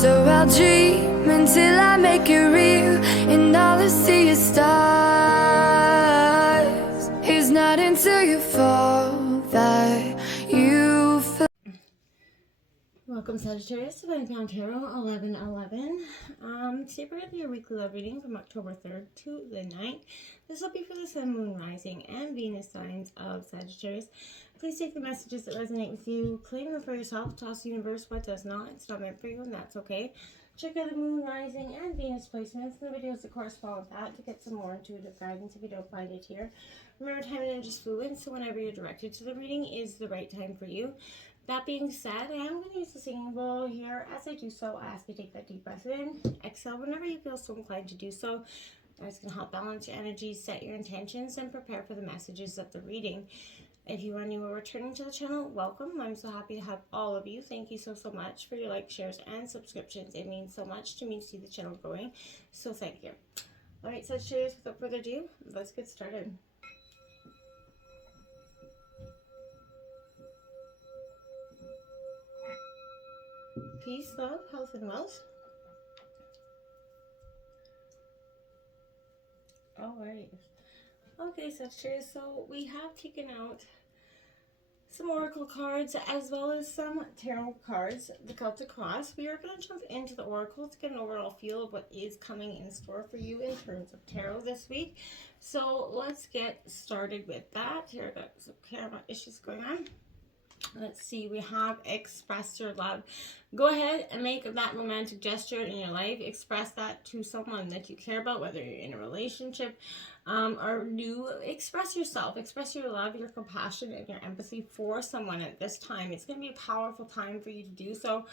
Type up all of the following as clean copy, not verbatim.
So I'll dream until I make it real, and all I see is stars. It's not until you fall that you feel. Welcome, Sagittarius, to Pound Tarot 1111. Today we're going to do your weekly love reading from October 3rd to the 9th. This will be for the Sun, Moon, Rising, and Venus signs of Sagittarius. Please take the messages that resonate with you, claim them for yourself, toss the universe what does not. It's not meant for you, and that's okay. Check out the Moon, Rising, and Venus placements and the videos that correspond with that to get some more intuitive guidance if you don't find it here. Remember, time and energy is fluid, so whenever you're directed to the reading is the right time for you. That being said, I am going to use the singing bowl here. As I do so, I ask you to take that deep breath in. Exhale whenever you feel so inclined to do so. That's going to help balance your energy, set your intentions, and prepare for the messages of the reading. If you are new or returning to the channel, welcome. I'm so happy to have all of you. Thank you so much for your likes, shares, and subscriptions. It means so much to me to see the channel growing. So thank you. Alright, Sagittarius, without further ado, let's get started. Peace, love, health, and wealth. Alright. Okay, Sagittarius, so we have taken out some oracle cards as well as some tarot cards, the Celtic Cross. We are going to jump into the oracle to get an overall feel of what is coming in store for you in terms of tarot this week. So let's get started with that. Here, I've got some camera issues going on. Let's see, we have express your love. Go ahead and make that romantic gesture in your life. Express that to someone that you care about, whether you're in a relationship or new. Express yourself. Express your love, your compassion, and your empathy for someone at this time. It's going to be a powerful time for you to do so.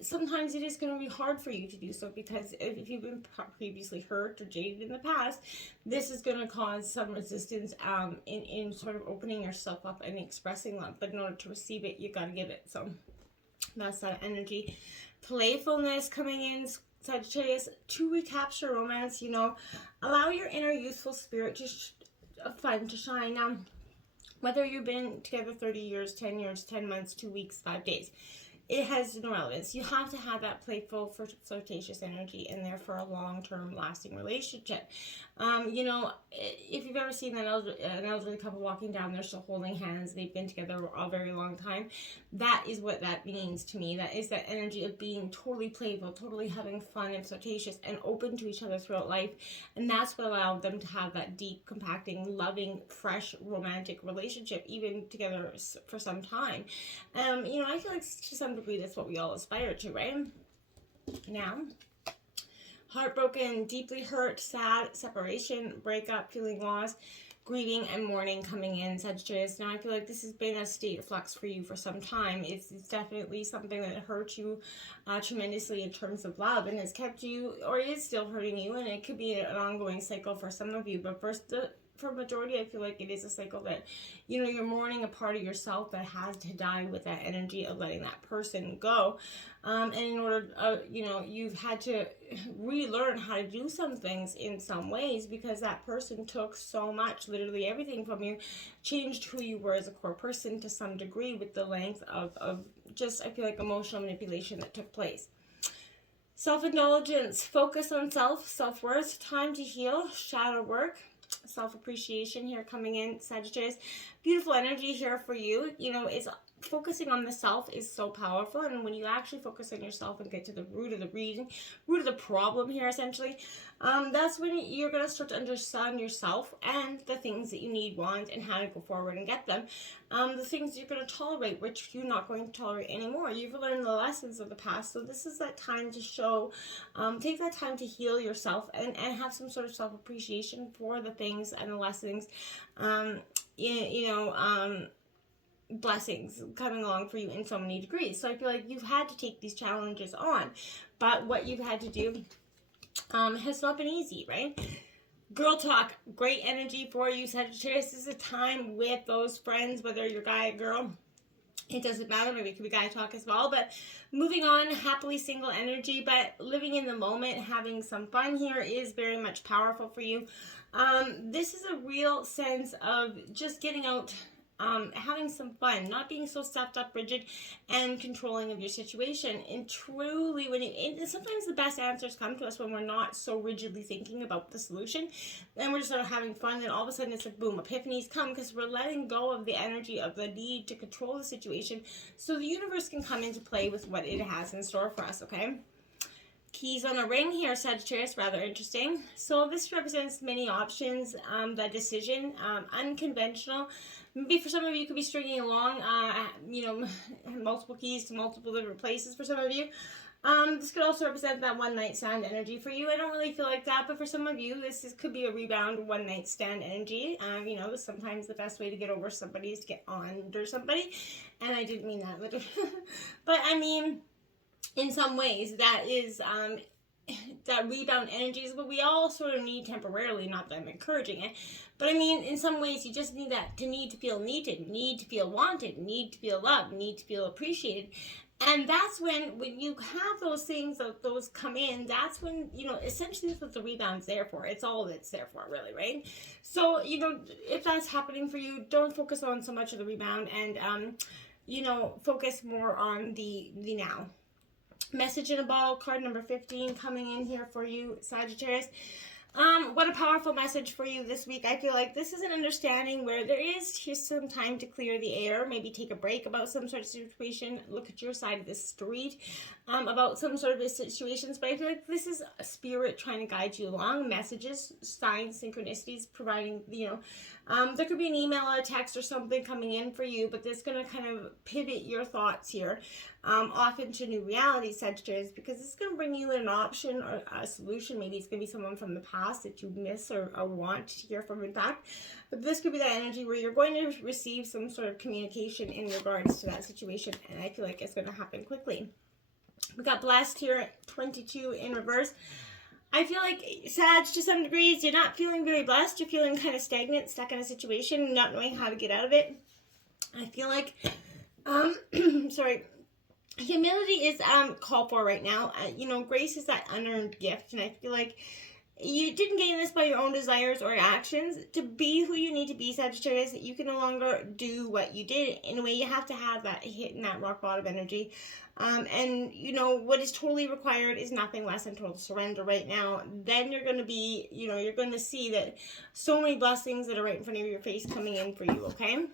Sometimes it is going to be hard for you to do so because if you've been previously hurt or jaded in the past, this is going to cause some resistance in sort of opening yourself up and expressing love. But in order to receive it, you got to give it. So that's that energy. Playfulness coming in, Sagittarius. To recapture romance, you know, allow your inner youthful spirit to fun to shine. Now, whether you've been together 30 years, 10 years, 10 months, 2 weeks, 5 days, it has no relevance. You have to have that playful, flirtatious energy in there for a long-term, lasting relationship. You know, if you've ever seen an elderly couple walking down, they're still holding hands. They've been together a very long time. That is what that means to me. That is that energy of being totally playful, totally having fun and flirtatious and open to each other throughout life. And that's what allowed them to have that deep, compacting, loving, fresh, romantic relationship, even together for some time. You know, I feel like to some degree that's what we all aspire to, right? Now, heartbroken, deeply hurt, sad, separation, breakup, feeling lost, grieving, and mourning coming in, Sagittarius. Now, I feel like this has been a state of flux for you for some time. It's definitely something that hurt you tremendously in terms of love and has kept you, or is still hurting you, and it could be an ongoing cycle for some of you. But for majority, I feel like it is a cycle that, you know, you're mourning a part of yourself that has to die with that energy of letting that person go. And in order, you know, you've had to relearn how to do some things in some ways because that person took so much, literally everything from you, changed who you were as a core person to some degree with the length of just, I feel like, emotional manipulation that took place. Self-indulgence, focus on self-worth, time to heal, shadow work, self-appreciation here coming in, Sagittarius. Beautiful energy here for you. You know, it's focusing on the self is so powerful, and when you actually focus on yourself and get to the root of the reason, root of the problem here essentially, that's when you're going to start to understand yourself and the things that you need, want, and how to go forward and get them. The things you're going to tolerate, which you're not going to tolerate anymore. You've learned the lessons of the past, so this is that time to show, take that time to heal yourself and have some sort of self-appreciation for the things and the lessons, blessings coming along for you in so many degrees. So I feel like you've had to take these challenges on, but what you've had to do has not been easy, right? Girl talk, great energy for you, Sagittarius. This is a time with those friends, whether you're guy or girl. It doesn't matter, maybe it could be guy talk as well, but moving on, happily single energy, but living in the moment, having some fun here is very much powerful for you. This is a real sense of just getting out having some fun, not being so stuffed up, rigid, and controlling of your situation. And truly, and sometimes the best answers come to us when we're not so rigidly thinking about the solution, and we're just sort of having fun, and all of a sudden it's like, boom, epiphanies come, because we're letting go of the energy of the need to control the situation, so the universe can come into play with what it has in store for us, okay? Keys on a ring here, Sagittarius, rather interesting. So this represents many options, that decision, unconventional. Maybe for some of you, could be stringing along, multiple keys to multiple different places for some of you. This could also represent that one night stand energy for you. I don't really feel like that, but for some of you, could be a rebound one night stand energy. Sometimes the best way to get over somebody is to get under somebody, and I didn't mean that literally. But I mean, in some ways, that is that rebound energy is what we all sort of need temporarily. Not that I'm encouraging it, but I mean, in some ways, you just need that need to feel needed, need to feel wanted, need to feel loved, need to feel appreciated. And that's when you have those things, those come in, that's when, essentially that's what the rebound's there for. It's all it's there for, really, right? So, if that's happening for you, don't focus on so much of the rebound, and, focus more on the now. Message in a bottle, card number 15 coming in here for you, Sagittarius. What a powerful message for you this week. I feel like this is an understanding where here's some time to clear the air, maybe take a break about some sort of situation, look at your side of the street, about some sort of situations. But I feel like this is a spirit trying to guide you along, messages, signs, synchronicities, providing, there could be an email, a text, or something coming in for you, but that's going to kind of pivot your thoughts here off into new reality, Sagittarius, because it's going to bring you an option or a solution. Maybe it's going to be someone from the past that you miss or want to hear from, in fact. But this could be that energy where you're going to receive some sort of communication in regards to that situation, and I feel like it's going to happen quickly. We got blessed here at 22 in reverse. I feel like, Sag, to some degrees, you're not feeling very blessed. You're feeling kind of stagnant, stuck in a situation, not knowing how to get out of it. I feel like, humility is called for right now. Grace is that unearned gift, and I feel like you didn't gain this by your own desires or actions. To be who you need to be, Sagittarius, you can no longer do what you did. In a way, you have to have that hit in that rock bottom energy. What is totally required is nothing less than total surrender right now. Then you're going to be, you're going to see that so many blessings that are right in front of your face coming in for you, okay?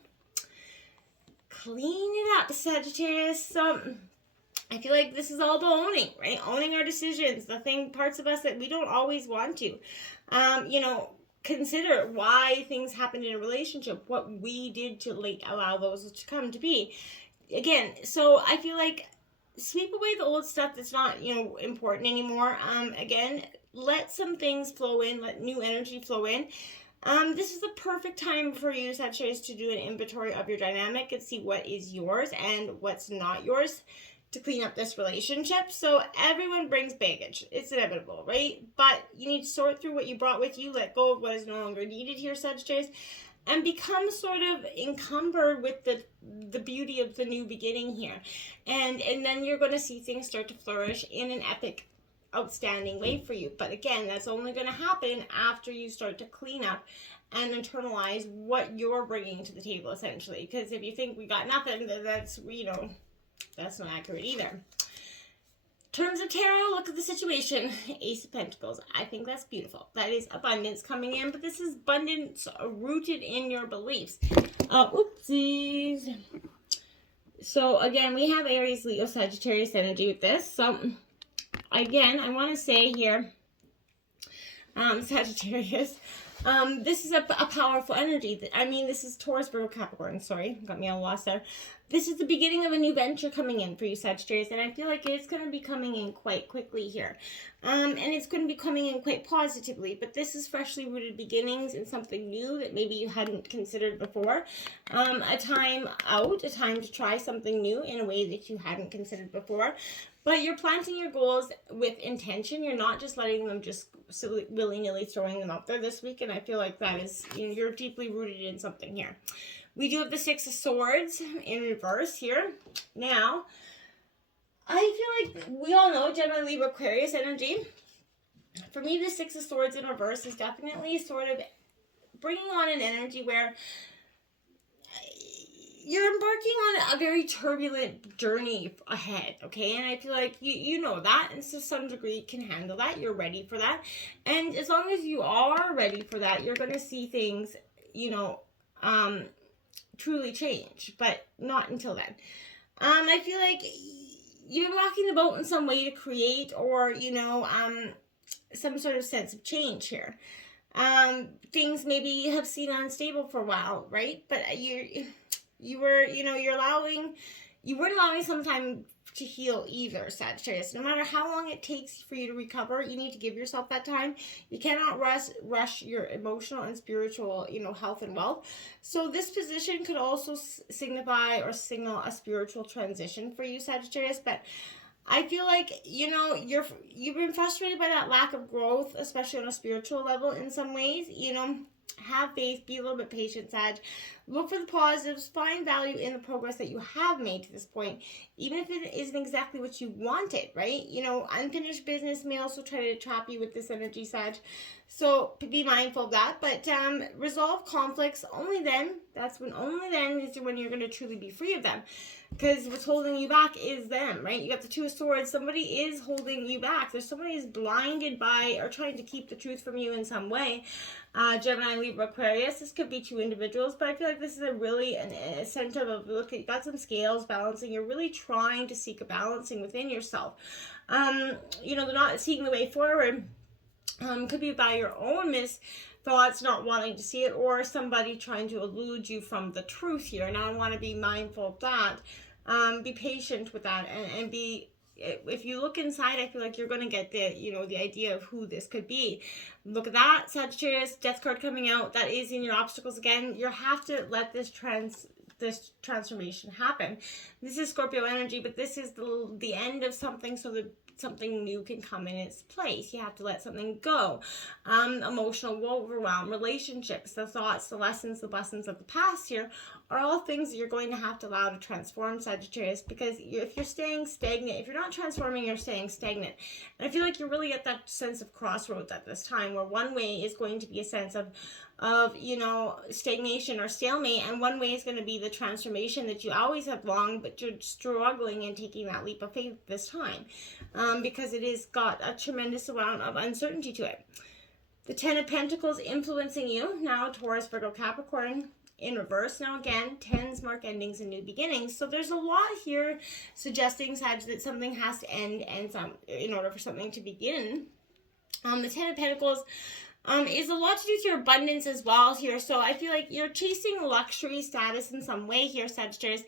Clean it up, Sagittarius. So I feel like this is all about owning, right? Owning our decisions, parts of us that we don't always want to. Consider why things happened in a relationship, what we did to allow those to come to be. Again, so I feel like sweep away the old stuff that's not, important anymore. Again, let some things flow in, let new energy flow in. This is the perfect time for you, Sagittarius, to do an inventory of your dynamic and see what is yours and what's not yours to clean up this relationship. So everyone brings baggage. It's inevitable, right? But you need to sort through what you brought with you, let go of what is no longer needed here, Sagittarius, and become sort of encumbered with the beauty of the new beginning here. And then you're going to see things start to flourish in an epic, outstanding way for you. But again, that's only going to happen after you start to clean up and internalize what you're bringing to the table, essentially. Because if you think we got nothing, that's not accurate either. Terms of tarot, look at the situation. Ace of Pentacles. I think that's beautiful. That is abundance coming in, but this is abundance rooted in your beliefs. Oopsies. So again, we have Aries, Leo, Sagittarius energy with this. So again, I want to say here, Sagittarius, this is a powerful energy. This is Taurus, Virgo, Capricorn. Sorry, got me all lost there. This is the beginning of a new venture coming in for you, Sagittarius, and I feel like it's going to be coming in quite quickly here. And it's going to be coming in quite positively, but this is freshly rooted beginnings and something new that maybe you hadn't considered before. A time out, a time to try something new in a way that you hadn't considered before. But you're planting your goals with intention. You're not just letting them just willy-nilly throwing them out there this week, and I feel like that is, you're deeply rooted in something here. We do have the Six of Swords in reverse here. Now, I feel like we all know Gemini, Libra, Aquarius energy. For me, the Six of Swords in reverse is definitely sort of bringing on an energy where you're embarking on a very turbulent journey ahead, okay? And I feel like you know that, and to some degree can handle that. You're ready for that. And as long as you are ready for that, you're going to see things, truly change, but not until then. I feel like you're rocking the boat in some way to create or, some sort of sense of change here. Things maybe you have seen unstable for a while, right? But you weren't allowing some time to heal either, Sagittarius. No matter how long it takes for you to recover, you need to give yourself that time. You cannot rush your emotional and spiritual, health and wealth. So this position could also signify or signal a spiritual transition for you, Sagittarius. But I feel like, you've been frustrated by that lack of growth, especially on a spiritual level in some ways. Have faith, be a little bit patient, Sag. Look for the positives, find value in the progress that you have made to this point, even if it isn't exactly what you wanted, right? Unfinished business may also try to trap you with this energy, Sag. So be mindful of that. But resolve conflicts only then. Only then is when you're going to truly be free of them. Because what's holding you back is them, right? You got the Two of Swords. Somebody is holding you back. There's somebody who's blinded by or trying to keep the truth from you in some way. Gemini, Libra, Aquarius. This could be two individuals, but I feel like this is a center of look. You got some scales balancing. You're really trying to seek a balancing within yourself. They're not seeing the way forward. Could be by your own thoughts, not wanting to see it, or somebody trying to elude you from the truth here. And I want to be mindful of that. Be patient with that, and be. If you look inside, I feel like you're going to get the idea of who this could be. Look at that, Sagittarius, Death card coming out. That is in your obstacles again. You have to let this transformation happen. This is Scorpio energy, but this is the end of something, so that something new can come in its place. You have to let something go. Emotional overwhelm, relationships, the thoughts, the lessons, the blessings of the past here are all things that you're going to have to allow to transform, Sagittarius, because if you're staying stagnant, if you're not transforming, you're staying stagnant. And I feel like you're really at that sense of crossroads at this time, where one way is going to be a sense of stagnation or stalemate, and one way is going to be the transformation that you always have longed, but you're struggling in taking that leap of faith this time, because it has got a tremendous amount of uncertainty to it. The Ten of Pentacles influencing you now, Taurus, Virgo, Capricorn in reverse. Now again, tens mark endings and new beginnings, so there's a lot here suggesting, Sag, that something has to end in order for something to begin. The Ten of Pentacles is a lot to do with your abundance as well here. So I feel like you're chasing luxury status in some way here, Sagittarius.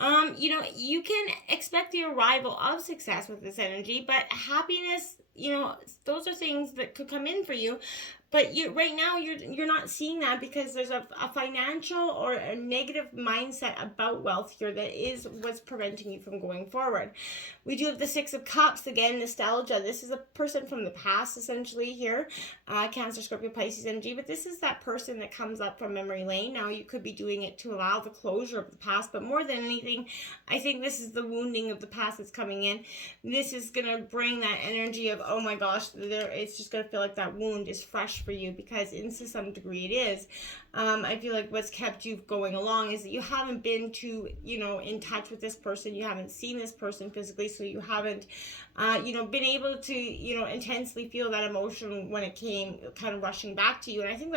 You can expect the arrival of success with this energy, but happiness, those are things that could come in for you. But right now you're not seeing that because there's a financial or a negative mindset about wealth here that is what's preventing you from going forward. We do have the Six of Cups, again, nostalgia. This is a person from the past, essentially, here. Cancer, Scorpio, Pisces energy. But this is that person that comes up from memory lane. Now, you could be doing it to allow the closure of the past. But more than anything, I think this is the wounding of the past that's coming in. This is going to bring that energy of, oh my gosh, it's just going to feel like that wound is fresh for you, because to some degree it is. I feel like what's kept you going along is that you haven't been too, in touch with this person. You haven't seen this person physically, so you haven't, been able to, intensely feel that emotion when it came kind of rushing back to you. And I think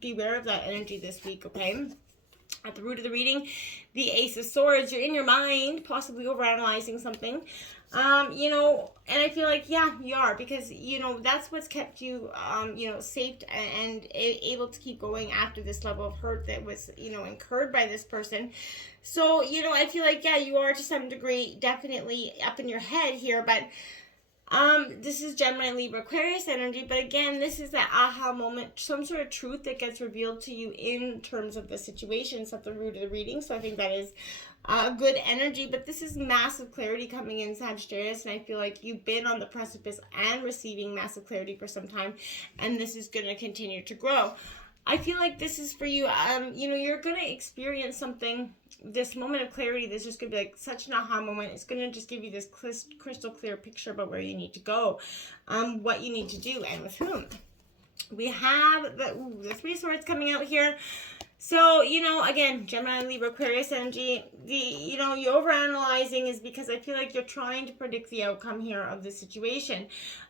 beware of that energy this week, okay? At the root of the reading, the Ace of Swords. You're in your mind, possibly overanalyzing something. And I feel like, yeah, you are, because, that's what's kept you, safe and able to keep going after this level of hurt that was, incurred by this person. So, I feel like, yeah, you are to some degree definitely up in your head here, but this is Gemini, Libra, Aquarius energy, but again, this is that aha moment, some sort of truth that gets revealed to you in terms of the situations at the root of the reading. So I think that is good energy, but this is massive clarity coming in, Sagittarius, and I feel like you've been on the precipice and receiving massive clarity for some time, and this is going to continue to grow. I feel like this is for you. You're going to experience something, this moment of clarity that's just going to be like such an aha moment. It's going to just give you this crystal clear picture about where you need to go, what you need to do, and with whom. We have the Three of Swords coming out here. So, you know, again, Gemini, Libra, Aquarius energy, you overanalyzing is because I feel like you're trying to predict the outcome here of the situation.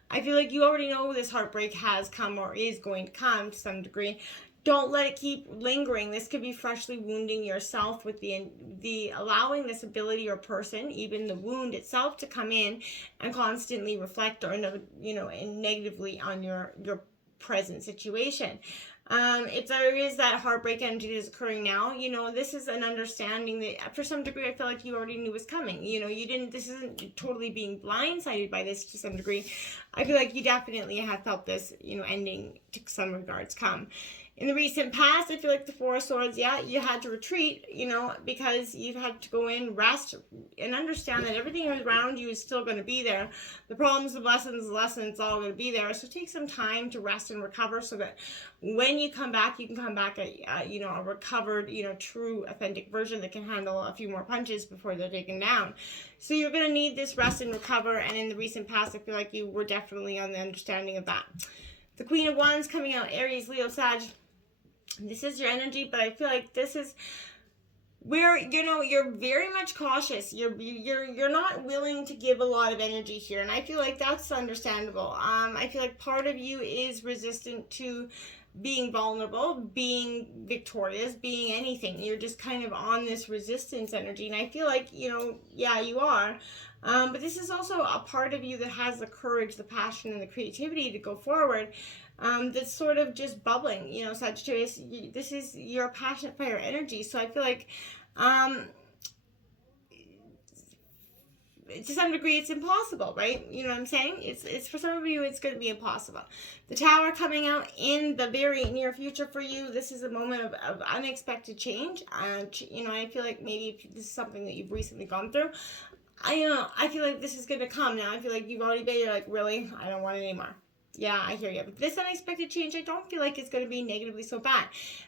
I feel like you already know this heartbreak has come or is going to come to some degree. Don't let it keep lingering. This could be freshly wounding yourself with the allowing this ability or person, even the wound itself, to come in and constantly reflect or, you know, negatively on your present situation. If there is that heartbreak energy that is occurring now, you know, this is an understanding that for some degree I feel like you already knew was coming. You know, this isn't totally being blindsided by this to some degree. I feel like you definitely have felt this, you know, ending to some regards come. In the recent past, I feel like the Four of Swords, yeah, you had to retreat, you know, because you've had to go in, rest, and understand that everything around you is still going to be there. The problems, the lessons, all going to be there. So take some time to rest and recover so that when you come back, you can come back at you know, a recovered, you know, true, authentic version that can handle a few more punches before they're taken down. So you're going to need this rest and recover. And in the recent past, I feel like you were definitely on the understanding of that. The Queen of Wands coming out, Aries, Leo, Sag. This is your energy, but I feel like this is where, you know, you're very much cautious. You're not willing to give a lot of energy here, and I feel like that's understandable. I feel like part of you is resistant to being vulnerable, being victorious, being anything. You're just kind of on this resistance energy, and I feel like, you know, yeah, you are. But this is also a part of you that has the courage, the passion, and the creativity to go forward. That's sort of just bubbling, you know, Sagittarius. This is your passionate fire energy. So I feel like, to some degree, it's impossible, right? You know what I'm saying? It's for some of you, it's going to be impossible. The Tower coming out in the very near future for you. This is a moment of unexpected change. You know, I feel like maybe this is something that you've recently gone through. I feel like this is going to come now. I feel like you've already been, you're like, really? I don't want it anymore. Yeah, I hear you. But this unexpected change, I don't feel like it's going to be negatively so bad.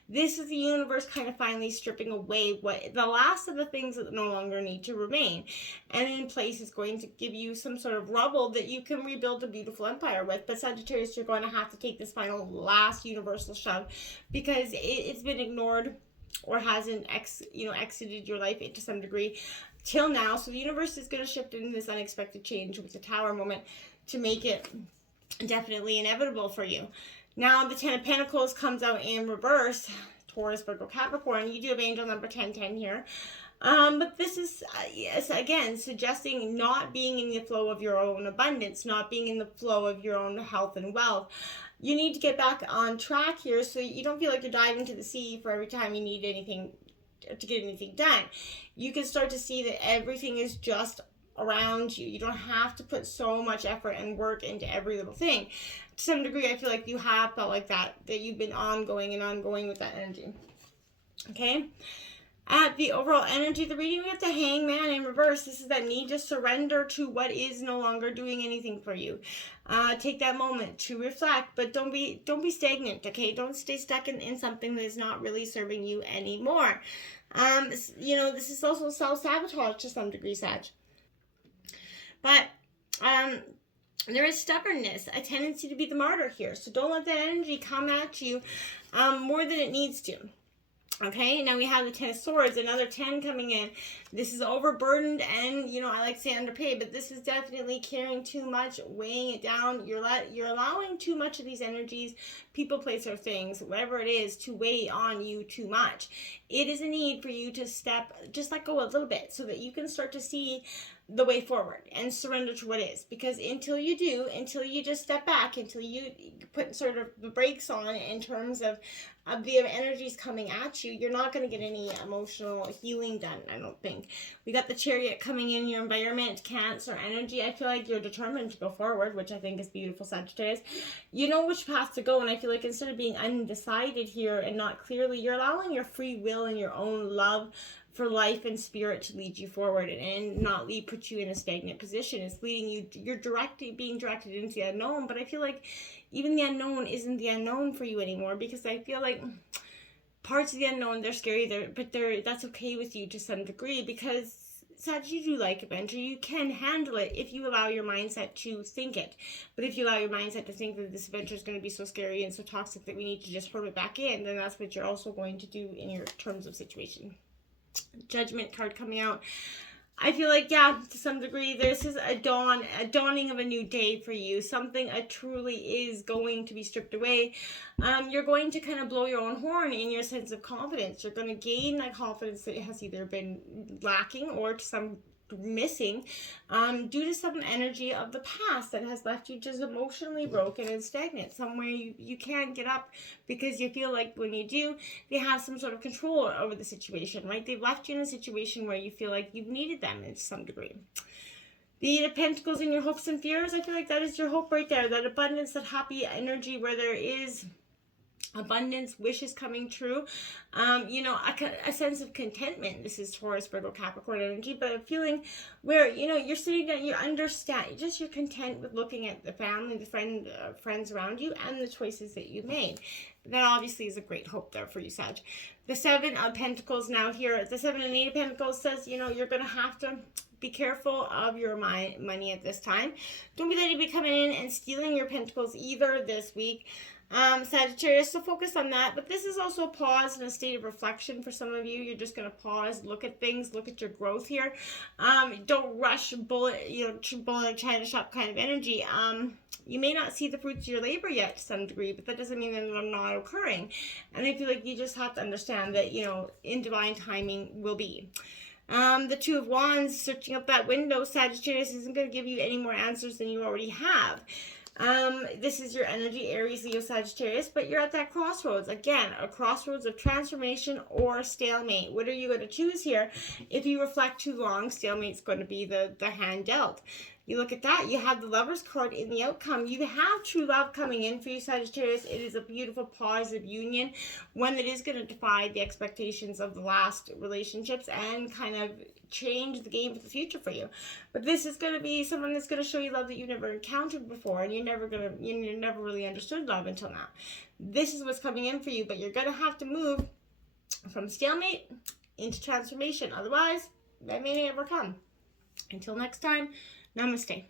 This is the universe kind of finally stripping away the last of the things that no longer need to remain. And in place is going to give you some sort of rubble that you can rebuild a beautiful empire with. But Sagittarius, you're going to have to take this final last universal shove because it's been ignored or hasn't exited your life to some degree till now. So the universe is going to shift into this unexpected change with the Tower moment to make it definitely inevitable for you. Now the Ten of Pentacles comes out in reverse, Taurus, Virgo, Capricorn. You do have angel number 1010 here. But this is, yes, again, suggesting not being in the flow of your own abundance, not being in the flow of your own health and wealth. You need to get back on track here so you don't feel like you're diving to the sea for every time you need anything to get anything done. You can start to see that everything is just around you. You don't have to put so much effort and work into every little thing. To some degree, I feel like you have felt like that you've been ongoing with that energy. Okay? At the overall energy of the reading, we have the Hangman in reverse. This is that need to surrender to what is no longer doing anything for you. Take that moment to reflect, but don't be stagnant, okay? Don't stay stuck in something that is not really serving you anymore. You know, this is also self-sabotage to some degree, Sag. But there is stubbornness, a tendency to be the martyr here. So don't let that energy come at you more than it needs to. Okay, now we have the Ten of Swords, another 10 coming in. This is overburdened and, you know, I like to say underpaid, but this is definitely carrying too much, weighing it down. You're allowing too much of these energies, people, place, or things, whatever it is, to weigh on you too much. It is a need for you to just let go a little bit so that you can start to see the way forward and surrender to what is. Because until you do, until you just step back, until you put sort of the brakes on in terms of the energies coming at you, you're not going to get any emotional healing done, I don't think. We got the Chariot coming in your environment, Cancer energy. I feel like you're determined to go forward, which I think is beautiful, Sagittarius. You know which path to go, and I feel like instead of being undecided here and not clearly, you're allowing your free will and your own love for life and spirit to lead you forward and not put you in a stagnant position. It's leading you, you're being directed into the unknown, but I feel like even the unknown isn't the unknown for you anymore, because I feel like parts of the unknown, they're scary, but that's okay with you to some degree, because Sag, you do like adventure. You can handle it if you allow your mindset to think it. But if you allow your mindset to think that this adventure is going to be so scary and so toxic that we need to just hurl it back in, then that's what you're also going to do in your terms of situation. Judgment card coming out. I feel like, yeah, to some degree, this is a dawning of a new day for you. Something truly is going to be stripped away. You're going to kind of blow your own horn in your sense of confidence. You're going to gain that confidence that has either been lacking or to some missing due to some energy of the past that has left you just emotionally broken and stagnant. Somewhere you can't get up because you feel like when you do, they have some sort of control over the situation, right? They've left you in a situation where you feel like you've needed them in some degree. The Eight of Pentacles in your hopes and fears, I feel like that is your hope right there. That abundance, that happy energy where there is abundance, wishes coming true, a sense of contentment. This is Taurus, Virgo, Capricorn energy, but a feeling where, you're sitting down, you understand, you're content with looking at the family, the friends around you, and the choices that you made. That obviously is a great hope there for you, Sag. The Seven of Pentacles now here, the Seven and Eight of Pentacles says, you're going to have to be careful of your money at this time. Don't be letting it be coming in and stealing your pentacles either this week. Sagittarius, so focus on that. But this is also a pause and a state of reflection for some of you. You're just going to pause, look at things, look at your growth here. Don't rush, bullet in a China shop kind of energy. You may not see the fruits of your labor yet to some degree, but that doesn't mean that they're not occurring. And I feel like you just have to understand that, in divine timing will be. The Two of Wands, searching up that window, Sagittarius isn't going to give you any more answers than you already have. This is your energy, Aries, Leo, Sagittarius, but you're at that crossroads. Again, a crossroads of transformation or stalemate. What are you going to choose here? If you reflect too long, stalemate's going to be the hand dealt. You look at that, you have the Lover's card in the outcome. You have true love coming in for you, Sagittarius. It is a beautiful, positive union, one that is going to defy the expectations of the last relationships and kind of change the game for the future for you. But this is going to be someone that's going to show you love that you've never encountered before, and you never really understood love until now. This is what's coming in for you, but you're going to have to move from stalemate into transformation. Otherwise, that may never come. Until next time, namaste.